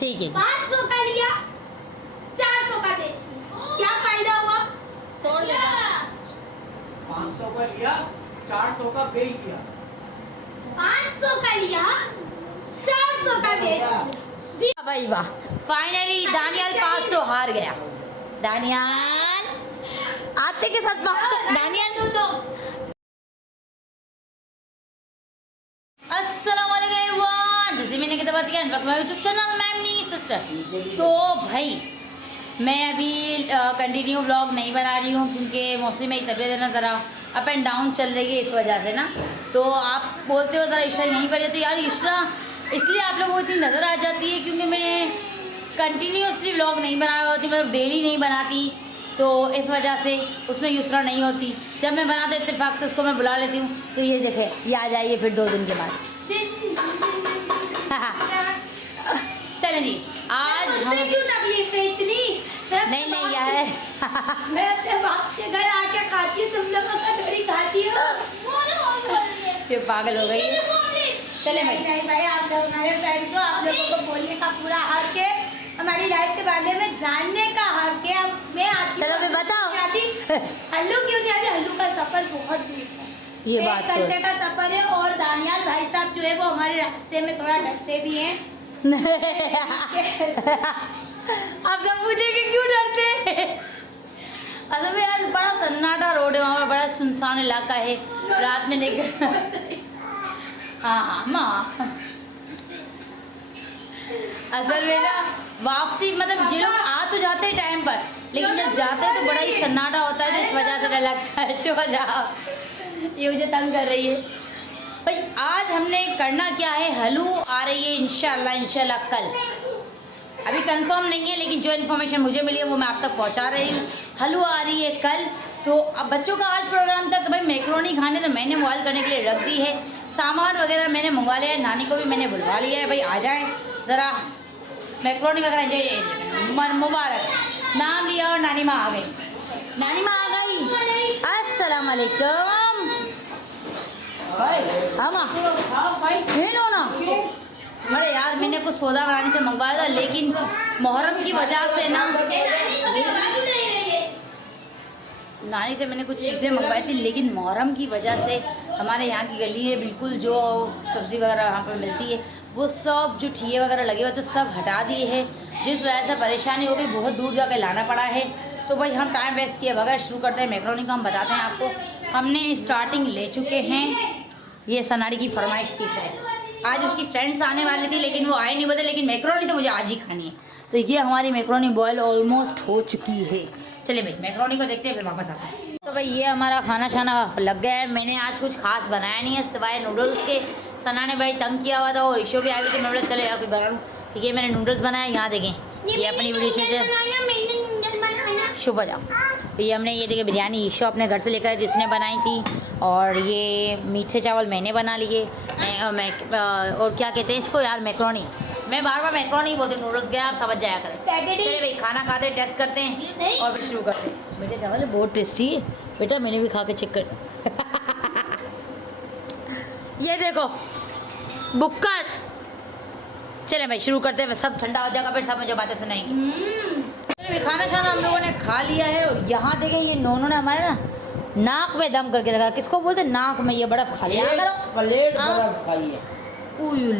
ठीक है जी। 500 का लिया, 400 का बेच दिया, क्या फायदा हुआ? 500 का लिया, 400 का बेच दिया। 500 का लिया, 400 का बेच दिया जी। भाई वाह, फाइनली दानियाल 500 हार गया। दानियाल आते के साथ दानियाल दो अस्सलाम वालेकुम एवरीवन, जैसे मैंने कहा बस क्या यूट्यूब चैनल मैमनी सिस्टर। तो भाई मैं अभी कंटिन्यू व्लॉग नहीं बना रही हूँ क्योंकि मोस्टली मेरी तबीयत है ना ज़रा अप एंड डाउन चल रही है, इस वजह से ना। तो आप बोलते हो ज़रा इशरा यहीं पर है, तो यार इशरा इसलिए आप लोगों को इतनी नज़र आ जाती है क्योंकि मैं कंटिन्यूसली व्लॉग नहीं बना रही होती, मतलब डेली नहीं बनाती, तो इस वजह से उसमें युसरा नहीं होती। जब मैं बनाते इत्तेफाक से उसको मैं बुला लेती हूँ, तो ये देखे ये आ जाइए फिर 2 दिन के बाद। चलें जी, आज हम क्यों तकलीफ है इतनी? नहीं यार मैं अपने बाप के घर आके खाती हूँ, तुम लोगों का थोड़ी खाती हो। ये पागल हो गई है। चले भाई। नहीं भाई, आप लोग हमारे फ्रेंड्स हो, आप लोगों को बोलने का पूरा हक है, हमारी लाइफ के बारे में जानने का हक है। मैं आती चलो फिर बताओ। हल्लू क्यों नहीं आती? हल्लू का सफर बहुत दूर है, ये 1 बात तो घंटे का सफर है। और दानियाल भाई साहब जो है वो हमारे रास्ते में थोड़ा डरते भी हैं। अब सब पूछे कि क्यों डरते? असल में यार बड़ा सन्नाटा रोड है, वहाँ पर बड़ा सुनसान इलाका है, रात में लेकर हाँ माँ असल में ना वापसी मतलब ये लोग आ तो जाते हैं टाइम पर, लेकिन जब जाते हैं तो बड़ा ही सन्नाटा होता है, तो इस वजह से डर लगता है। चुप जाओ, ये मुझे तंग कर रही है भाई। आज हमने करना क्या है, हलू आ रही है इंशाल्लाह कल, अभी कंफर्म नहीं है, लेकिन जो इन्फॉर्मेशन मुझे मिली है वो मैं आप तक पहुंचा रही हूँ। हलू आ रही है कल, तो अब बच्चों का आज प्रोग्राम था, तो भाई मैक्रोनी खाने तो मैंने बॉयल करने के लिए रख दी है, सामान वगैरह मैंने मंगवा लिया है, नानी को भी मैंने बुलवा लिया है, भाई आ जाए ज़रा मैक्रोनी वगैरह एंजॉय। मुबारक, नाम लिया और नानी माँ आ गई। नानी माँ आ गई, अस्सलाम वालेकुम। ना अरे यार मैंने कुछ सौदा बनाने से मंगवाया था, लेकिन मुहर्रम की वजह से ना नानी से मैंने कुछ चीज़ें मंगवाई थी, लेकिन मुहर्रम की वजह से हमारे यहाँ की गली है बिल्कुल, जो सब्ज़ी वगैरह यहाँ पर मिलती है वो सब जो ठिये वगैरह लगे हुए तो सब हटा दिए हैं, जिस वजह से परेशानी हो गई, बहुत दूर जाकर लाना पड़ा है। तो भाई हम टाइम वेस्ट किए बगैर शुरू करते हैं मैक्रोनी का। हम बताते हैं आपको, हमने स्टार्टिंग ले चुके हैं। ये सनारी की फरमाइश थी सर, आज उसकी फ्रेंड्स आने वाली थी लेकिन वो आए नहीं बोले, लेकिन मैक्रोनी तो मुझे आज ही खानी है। तो ये हमारी मैक्रोनी बॉयल ऑलमोस्ट हो चुकी है। चलिए भाई मैक्रोनी को देखते हैं फिर वापस आते हैं। तो भाई ये हमारा खाना शाना लग गया है। मैंने आज कुछ खास बनाया नहीं है सिवाय नूडल्स के। सना ने भाई तंग किया हुआ था और ईशो भी आई हुई थी, मैं बोला चलो यार कुछ बना लूँ। ये मैंने नूडल्स बनाया, यहाँ देखें ये अपनी वीडियो शुभ जाओ। तो ये हमने ये देखिए बिरयानी ईशो अपने घर से लेकर जिसने बनाई थी, और ये मीठे चावल मैंने बना लिए। और क्या कहते हैं इसको यार, मैक्रोनी। मैं बार बार मैक्रोनी बोलती हूँ, नूडल्स गया आप समझ जाया कर। चलिए भाई खाना खाते टेस्ट करते हैं और फिर शुरू करते हैं। मीठे चावल बहुत टेस्टी है बेटा, मैंने भी खा के चेक कर ये देखो बुक्कर। चले भाई शुरू करते हैं, सब ठंडा हो जाएगा फिर सब मुझे बातें सुनाएंगे। चलिए खाना शाना हम लोगों ने खा लिया है, और यहाँ देखें ये नोनों ने हमारे ना नाक में दम करके रखा। किसको बोलते नाक में? ये बर्फ खा लिया प्लेट बर्फ खाई है।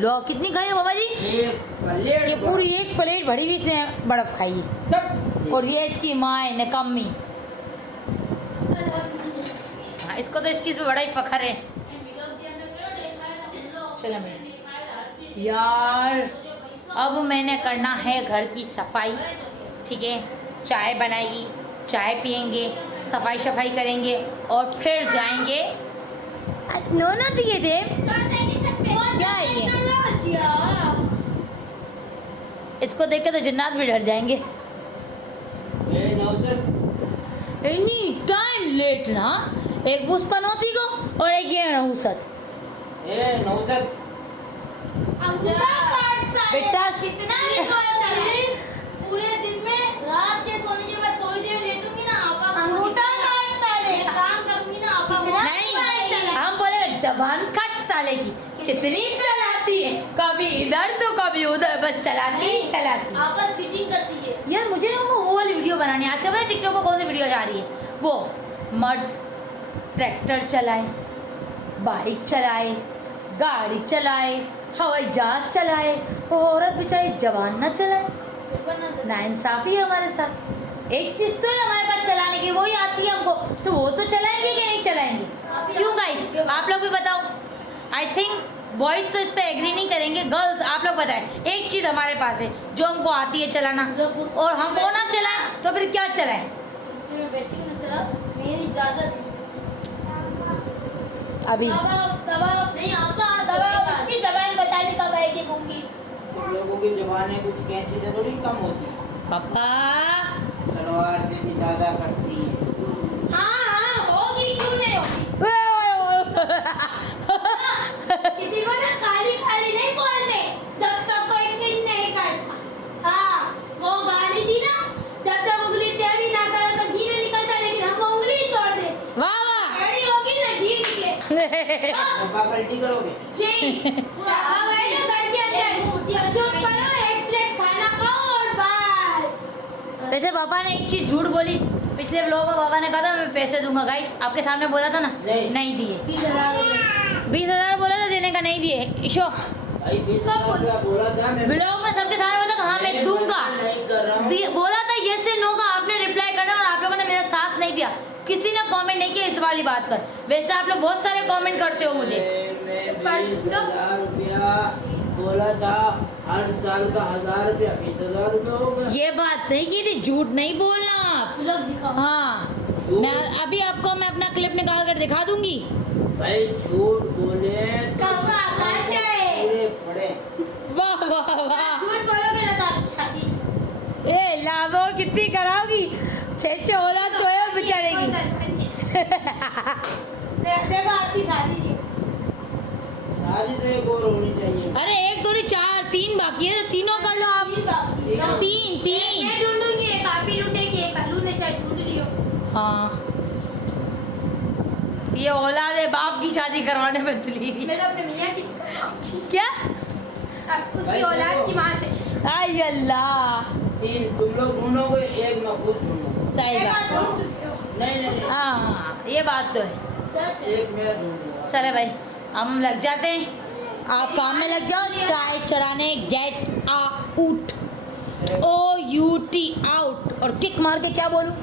लो कितनी खाई है बाबा जी? एक प्लेट, ये पूरी 1 प्लेट भरी हुई से बर्फ खाई है। और ये इसकी माँ है निकम्मी। हाँ इसको तो इस चीज़ पे बड़ा ही फखर है। चलो यार अब मैंने करना है घर की सफाई, ठीक है। चाय बनाएगी, चाय पियेंगे, सफाई शफाई करेंगे और फिर जाएंगे। नोनो दिए थे क्या है ये? इसको देख के तो जिन्नात भी डर जाएंगे। एनी टाइम लेट ना, एक पुष्पनौती को और एक ये नौसत। बेटा कितना पूरे दिन में रात के सोने के बाद थोड़ी देर लेटूंगी ना, अंगूठा काट साले, काम करूंगी ना आपा। नहीं हम बोले जबान कट साले की कितनी चलाती है, कभी इधर तो कभी उधर, बस चलाती ही चलाती। आपस फिटिंग करती है। यार मुझे ना वो वाली वीडियो बनानी है। आजकल मेरे टिकटॉक पर कौन सी वीडियो जा रही है, वो मर्द ट्रैक्टर चलाए, बाइक चलाए, गाड़ी चलाए, हवाई जहाज चलाए, और औरत बेचारी जवान न चलाए। नाइंसाफी है हमारे साथ। एक चीज़ तो है हमारे पास चलाने की, वही आती है हमको, तो वो तो चलाएंगे कि नहीं चलाएंगे? क्यों गाइस, आप लोग भी बताओ। आई थिंक बॉयज़ तो इस पर एग्री नहीं करेंगे। गर्ल्स आप लोग बताएं, एक चीज़ हमारे पास है जो हमको आती है चलाना, और हम वो ना चलाएं तो फिर क्या चलाएं? उससे मैं बैठी हूँ ना, चला मेरी इजाजत। अभी दबाव नहीं, आपका दबाव इसकी जबान बताने कब आएगी गूंगी। तुम लोगों की जुबानें कुछ कैंची से थोड़ी कम होती है, पापा तलवार से भी ज्यादा करती है। हाँ होगी, क्यों नहीं होगी। किसी को ना खाली खाली नहीं बोलने जब तक कोई पिन नहीं करता। हाँ वो गाड़ी थी ना, जब तक उंगली टेढ़ी ना करे तो घी नहीं निकलता, लेकिन हम उंगली तोड़ देते। वाह वाह। टेढ़ी होगी ना घी निकले। पापा पलटी करोगे? जी रखा हुआ है ना घर के अंदर, चुप करो, एक प्लेट खाना खाओ और बस। वैसे पापा ने एक चीज झूठ बोली पिछले व्लॉग में। पापा ने कहा था मैं पैसे दूंगा, गाइस आपके सामने बोला था ना, नहीं दिए। 20,000 बोला था देने का, नहीं दिए। ईशो भाई 20,000 रुपया बोला था मैं, व्लॉग में सबके सामने बोला था हाँ मैं दूंगा, नहीं कर रहा हूँ। बोला था यस से नो का आपने रिप्लाई करना, और आप लोगों ने मेरा साथ नहीं दिया। किसी ने कमेंट नहीं किया इस वाली बात पर। वैसे आप लोग बहुत सारे कमेंट करते हो मुझे। मैं 20,000 रुपया बोला था, हर साल का 1,000 रुपया, 20,000 रुपया हो गया। ये बात नहीं की थी, झूठ नहीं बोलना आप। लोग दिखाओ। हाँ मैं अभी आपको मैं अपना क्लिप निकाल कर दिखा दूंगी। भाई झूठ बोले तो कौवा काटते हैं। पूरे पड़े। वाह वाह वाह। झूठ बोलोगे ना तो आपकी शादी ए लाभो कितनी कराओगी, 6 औलाद तो है बेचारे की। देखो आपकी शादी नहीं। शादी तो एक और होनी चाहिए। अरे 1 2 4 3 बाकी है, तो तीनों कर लो आप। तीन। मैं ढूंढूंगी, एक आप ही ढूंढेगी, एक अल्लू ने शायद ढूंढ ली हो। हाँ ये औलाद है बाप की शादी करवाने में तुली हुई। मैं तो अपने मियाँ की क्या? अब उसकी औलाद की माँ से। आई अल्लाह। 3 तुम लोग ढूंढोगे, एक मैं खुद ढूंढूंगा। सही एक बात। बार ढूंढ चुके हो। नहीं हाँ ये बात तो है। एक मैं ढूंढूंगा। चले भाई हम लग जाते हैं, आप काम में लग जाओ। चाय चढ़ाने गेट आउट, OUT आउट, और किक मार के क्या बोलूं?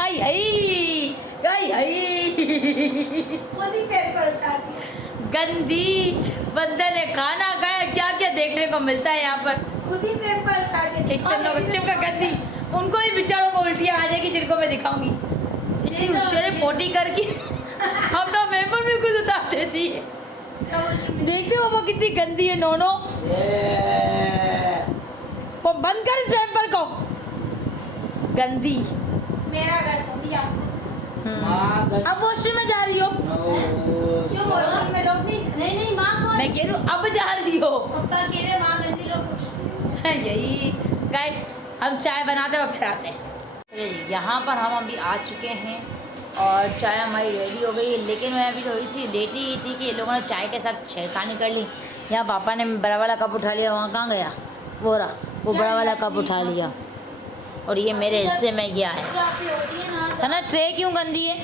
आई आई आई आई। खुद ही पेपर उतार दिया। गंदी बंदे ने खाना खाया, क्या क्या देखने को मिलता है यहाँ पर। खुद ही पेपर उतार के एक तो बच्चों का गंदी, उनको भी बेचारों को उल्टियाँ आ जाएगी जिनको मैं दिखाऊंगी। इतनी होशियारी पोटी करके अपना पेपर भी खुद उतार देती है। देखते हो वो कितनी गंदी है। नोनो वो बंद कर इस पेपर को, गंदी। मेरा घर खो दिया। अब वॉशरूम में जा रही हो? क्यों वॉशरूम में लोग नहीं माँ को मैं कह रही हूँ अब जा रही हो। पापा कह रहे माँ गंदी लोग वॉशरूम में। यही गाइस, हम चाय बनाते और फिर आते हैं। चलिए जी, यहाँ पर हम अभी आ चुके हैं और चाय हमारी रेडी हो गई है। लेकिन मैं अभी थोड़ी सी लेटी ही थी कि ये लोगों ने चाय के साथ छेड़खानी कर ली। यहाँ पापा ने बड़ा वाला कप उठा लिया, वहाँ कहाँ गया वो रहा, वो बड़ा वाला कप उठा लिया, और ये मेरे हिस्से में गया है। सना ट्रे क्यों गंदी है?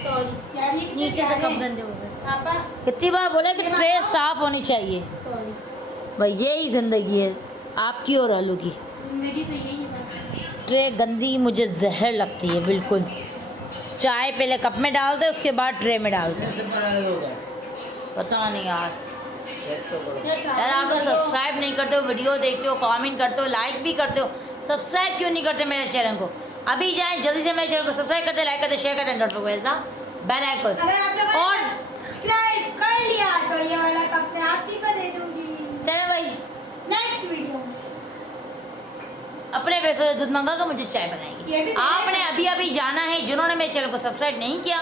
सॉरी यार, ये नीचे से कप गंदे हो गए। पापा कितनी बार बोले कि ट्रे साफ होनी चाहिए। सॉरी। भाई यही ज़िंदगी है आपकी और आलू की। जिंदगी तो यही है। ट्रे गंदी मुझे जहर लगती है बिल्कुल। चाय पहले कप में डालते उसके बाद ट्रे में डालते। पता नहीं यार। यार आप लोग सब्सक्राइब नहीं करते हो, वीडियो देखते हो, कमेंट करते हो, लाइक भी करते हो, सब्सक्राइब क्यों नहीं करते मेरे चैनल को? अभी जाएं जल्दी से मेरे चैनल को सब्सक्राइब करते, लाइक करते, शेयर करते, नोटिफिकेशन बेल आइकन। अगर आप लोगों और ने सब्सक्राइब कर लिया तो ये वाला कप मैं आप ही को दे दूंगी चलो भाई नेक्स्ट वीडियो में। अपने पैसों से दूध मंगा कर मुझे चाय ये भी बनाएगी। मेरे आपने पैसे अभी अभी जाना है, जिन्होंने मेरे चैनल को सब्सक्राइब नहीं किया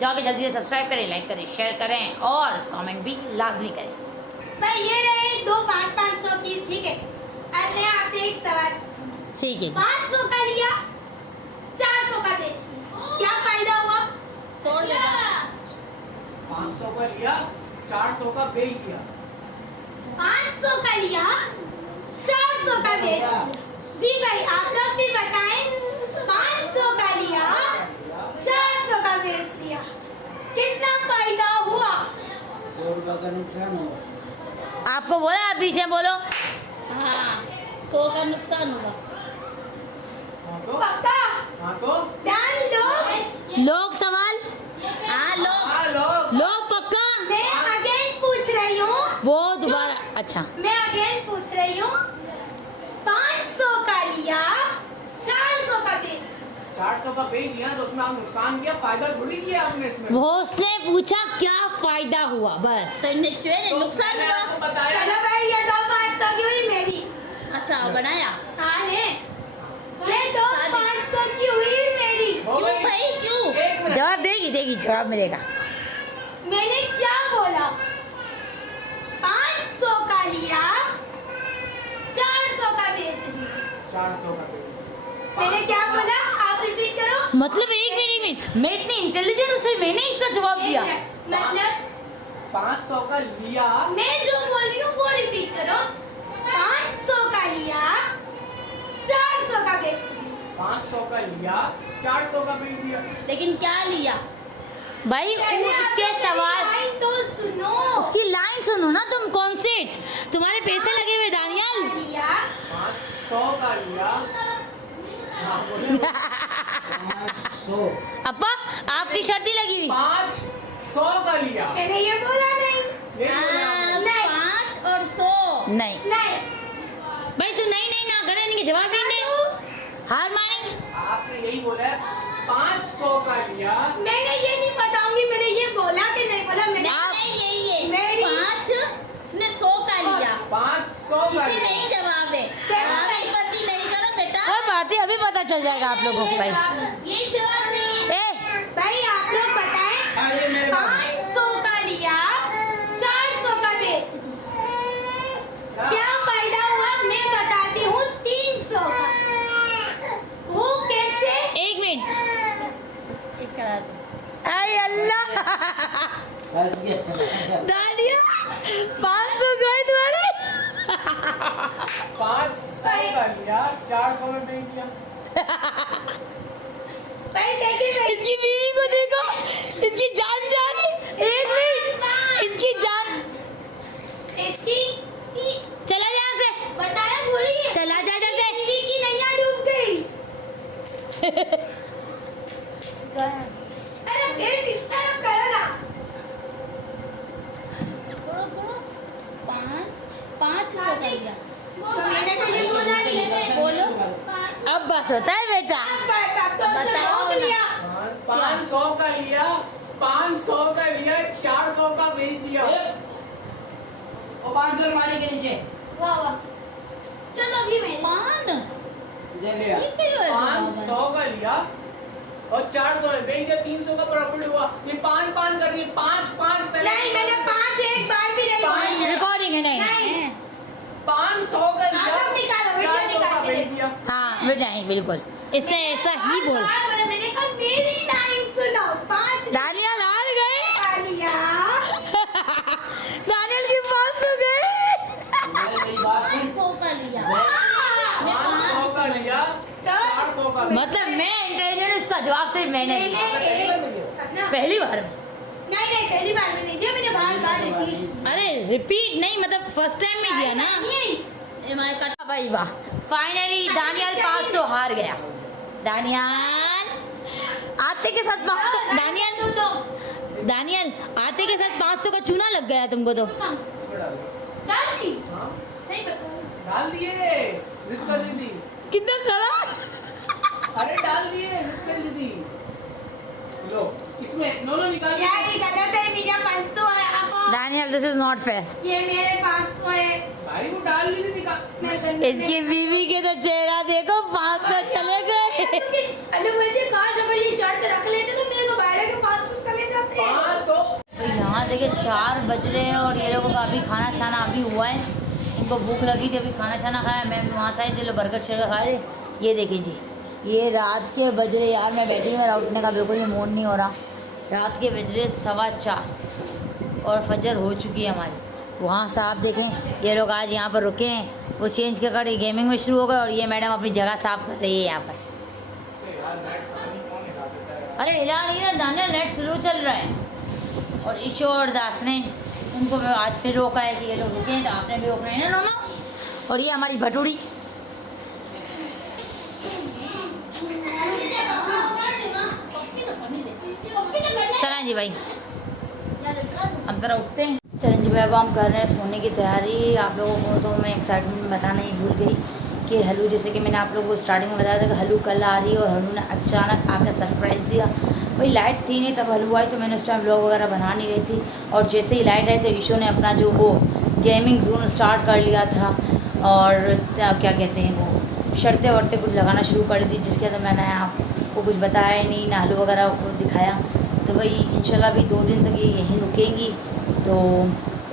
जाके जल्दी से सब्सक्राइब करें, लाइक करें, शेयर करें और कमेंट भी लाजमी करें। भाई ये रहे 2 500 की, ठीक है। अब मैं आपसे एक सवाल पूछूंगी। ठीक है जी। 500 का लिया, 400 का बेच दिया, क्या फायदा हुआ? 500 का लिया, 400 का बेच दिया। 500 का लिया, 400 का बेच दिया। जी भाई आप लोग भी बताएं, 500 का लिया, 400 का बेच दिया, कितना फायदा हुआ? 100 रुपया का नुकसान हुआ। आपको बोला, आप पीछे बोलो। हाँ 100 का नुकसान हुआ। हाँ तो पक्का हाँ तो ध्यान दो। लोग सवाल, हाँ लोग हाँ लोग लोग पक्का। मैं अगेन पूछ रही हूँ, वो दोबारा, अच्छा मैं अगेन पूछ रही हूँ, 500 का लिया, 400 का बेच दिया। 400 का बेच दिया तो उसमें आप नुकसान किया, फायदा थोड़ी किया आपने इसमें। वो उसने पूछा क्या फायदा हुआ, बस। तो इन्हें तो नुकसान मैंने हुआ। आपको बताया। चलो भाई ये तो 500 की हुई मेरी। अच्छा बनाया हाँ ने ये तो 500 की हुई मेरी। हो क्यों गई? भाई क्यों? एक मिनट। जवाब देगी, देगी, जवाब मिलेगा। मैंने क्या बोला? 500 का लिया, 400 का बेच दिया। 400 का बेच। मैंने क्या बोला? आप रिपीट करो। मतलब एक मिनट, मैं इतनी इंटेलिजेंट हूँ, सिर्फ मैंने इसका जवाब दिया। मतलब 500 का लिया, मैं जो बोल रही हूँ वो रिपीट करो। 500 का लिया, 400 का बेच दिया। 500 का लिया, 400 का बेच दिया। लेकिन क्या लिया? भाई पहले आप उसके लोग सवाल, मेरी लाइन तो सुनो। उसकी लाइन सुनो ना तुम, कौन से तुम्हारे पैसे लगे हुए दानियाल। लिया 500 का लिया। हाँ, बोले। 500 अपा आपकी शर्ती लगी हुई। 500 का लिया। मैंने ये बोला नहीं। ये बोला आपने। नहीं। 5 और 100। नहीं नहीं भाई, तू नहीं नहीं ना करे, नहीं जवाब ही नहीं, हार मानी। आपने यही बोला है, 500 का लिया। मैंने ये नहीं बताऊंगी मैंने ये बोला कि नहीं बोला। मैंने आप- नहीं यही है मेरी- 5 उसने 100 का लिया। 500 का इसी में लिया। ही जवाब है। आप हिम्मत नहीं करो बेटा। कोई बात नहीं, अभी पता चल जाएगा आप लोगों को भाई। ये जवाब नहीं है। ए, भाई आप लोग बताएं। हाँ, ये मेरे बात है। 500 का लिया, 400 का बेच दिया, क्या फायदा हुआ? मैं बताती हूँ 300 का। वो कैसे? एक मिनट, एक करा दो। अरे अल्लाह, दानिया 500 गए तुम्हारे। 500 का लिया, 400 में बेच दिया। भाई देखिए भाई, इसकी बीवी को देखो, इसकी जान जा रही। एक मिनट, इसकी जान, इसकी चला जा यहाँ से, बताया भूलिए। चला जा इधर से। बीवी की नैया डूब गई। अरे फिर इस तरफ करो ना। थोड़ा थोड़ा 500 का लिया। तो मैंने तो ये बोला नहीं। बोलो। अब बस होता है बेटा। अब तो बताओ रोक ना। लिया। 500 का लिया, 500 का लिया, 400 का बेच दिया। वो 500 मारी के नीचे वाह वाह। चलो अभी मैं पान दे लिया। ये क्यों है जवाब? 500 का लिया और 400 में बेच दिया, 300 का प्रॉफिट हुआ। ये पान कर रही है, 5 पहले। नहीं मैंने 5 एक बार भी नहीं पाँच बोला। रिकॉर्डिंग है, नहीं नहीं 500 का लिया, आप निकालो, वीडियो 400 का निकाल के बेच दिया। हाँ बेटा, नहीं बिल्कुल, इससे ऐसा ही बोल। बार बोला, मैंने कहा मेरी लाइन सुनो। 5 दानियाल हार गए। का लिया। दानियाल के 500 गए। मेरी बात सुन 500 का लिया। 500 का लिया, 400 का बेच दिया। मतलब मैं इंटेलिजेंट, उसका जवाब सिर्फ मैंने दिया। ना, पहली बार में। नहीं पहली बार में नहीं दिया मैंने, बार रिपीट। अरे रिपीट नहीं, मतलब फर्स्ट टाइम में दिया ना। ये हमारे कट भाई वाह, फाइनली दानियाल 500 हार गया। दानियाल आते के साथ 500, दानियाल आते के साथ 500 का चूना लग गया तुमको तो। डाल दी। हाँ, सही बताओ। डाल दिए रितल दीदी। कितना खरा। अरे डाल दिए रितल दीदी। लो इसमें नो निकाल क्या ये गलत है? मेरा 500 है। अब Daniyal this is not fair. ये मेरे 500 है। भाई वो डाल दी थी इसकी बीवी के तो चेहरा देखो, 500 चले गए। अरे मुझे काश अगर ये शर्त रख लेते तो मेरे को बाहर के 500 चले जाते हैं। 500। यहाँ देखिए 4 बज रहे हैं और ये लोगों का अभी खाना शाना अभी हुआ है। इनको भूख लगी थी, अभी खाना शाना खाया। मैं वहाँ से आई थी, लो बर्गर शर्गर खाए थे। ये देखिए जी, ये रात के बज रहे यार, मैं बैठी हूँ, मेरा उठने का बिल्कुल भी मूड नहीं हो रहा। रात के बज रहे 4:15 और फजर हो चुकी है हमारी। वहाँ से आप देखें ये लोग आज यहाँ पर रुके हैं, वो चेंज के कर गेमिंग में शुरू हो गए और ये मैडम अपनी जगह साफ़ कर रही है यहाँ पर। अरे हिला नहीं ना दानिया, नेट स्लो चल रहा है। और ईशो और दास ने उनको आज फिर रोका है कि ये लोग रुके हैं, तो आपने भी रोकना है ना दोनों। और ये हमारी भटूरी, चलें जी भाई हम ज़रा उठते हैं। चलें जी भाई अब हम कर रहे हैं सोने की तैयारी। आप लोगों को तो मैं एक्साइटमेंट में बताना ही भूल गई कि हल्लू, जैसे कि मैंने आप लोगों को स्टार्टिंग में बताया था कि हल्लू कल आ रही है, और हल्लू ने अचानक आकर सरप्राइज़ दिया। भाई लाइट थी नहीं तब हल्लू आई, तो मैंने उस टाइम ब्लॉग वगैरह बना नहीं रही थी। और जैसे ही लाइट आई तो ईशो ने अपना जो वो गेमिंग जोन स्टार्ट कर लिया था, और क्या कहते हैं वो शर्तें वर्तें कुछ लगाना शुरू कर दी, जिसके अंदर मैंने आपको कुछ बताया ही नहीं, ना हल्लू वगैरह को दिखाया। तो भाई इंशाल्लाह भी 2 दिन तक ये यहीं रुकेंगी। तो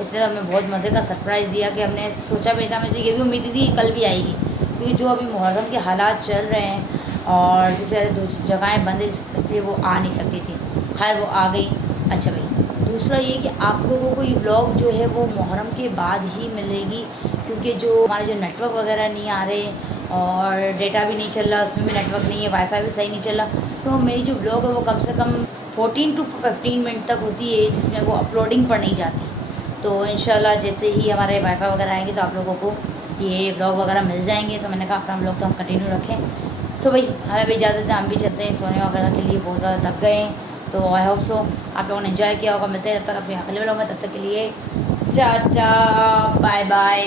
इसलिए हमें बहुत मज़े का सरप्राइज़ दिया कि हमने सोचा भी था, मुझे ये भी उम्मीद थी कल भी आएगी, क्योंकि जो अभी मुहर्रम के हालात चल रहे हैं और जैसे जगहें बंद है इसलिए वो आ नहीं सकती थी। खैर वो आ गई। अच्छा भाई दूसरा ये कि आप लोगों को ये व्लॉग जो है वो मुहर्रम के बाद ही मिलेगी, क्योंकि जो हमारे जो नेटवर्क वगैरह नहीं आ रहे और डेटा भी नहीं चल रहा, उसमें भी नेटवर्क नहीं है, वाईफाई भी सही नहीं चल रहा, तो मेरी जो व्लॉग है वो कम से कम 14 to 15 मिनट तक होती है, जिसमें वो अपलोडिंग पर नहीं जाती। तो इंशाल्लाह जैसे ही हमारे वाईफाई वगैरह आएंगे तो आप लोगों को ये व्लॉग वगैरह मिल जाएंगे। तो मैंने कहा अपना व्लॉग तो हम कंटिन्यू रखें। सो भाई हमें भी इजाज़त है, हम भी चलते हैं सोने वगैरह के लिए, बहुत ज़्यादा थक गए हैं। तो आई होप सो आप लोगों ने एंजॉय किया होगा। मिलते हैं तब तक अपने अगले व्लॉग में, तब तक के लिए टाटा बाय बाय।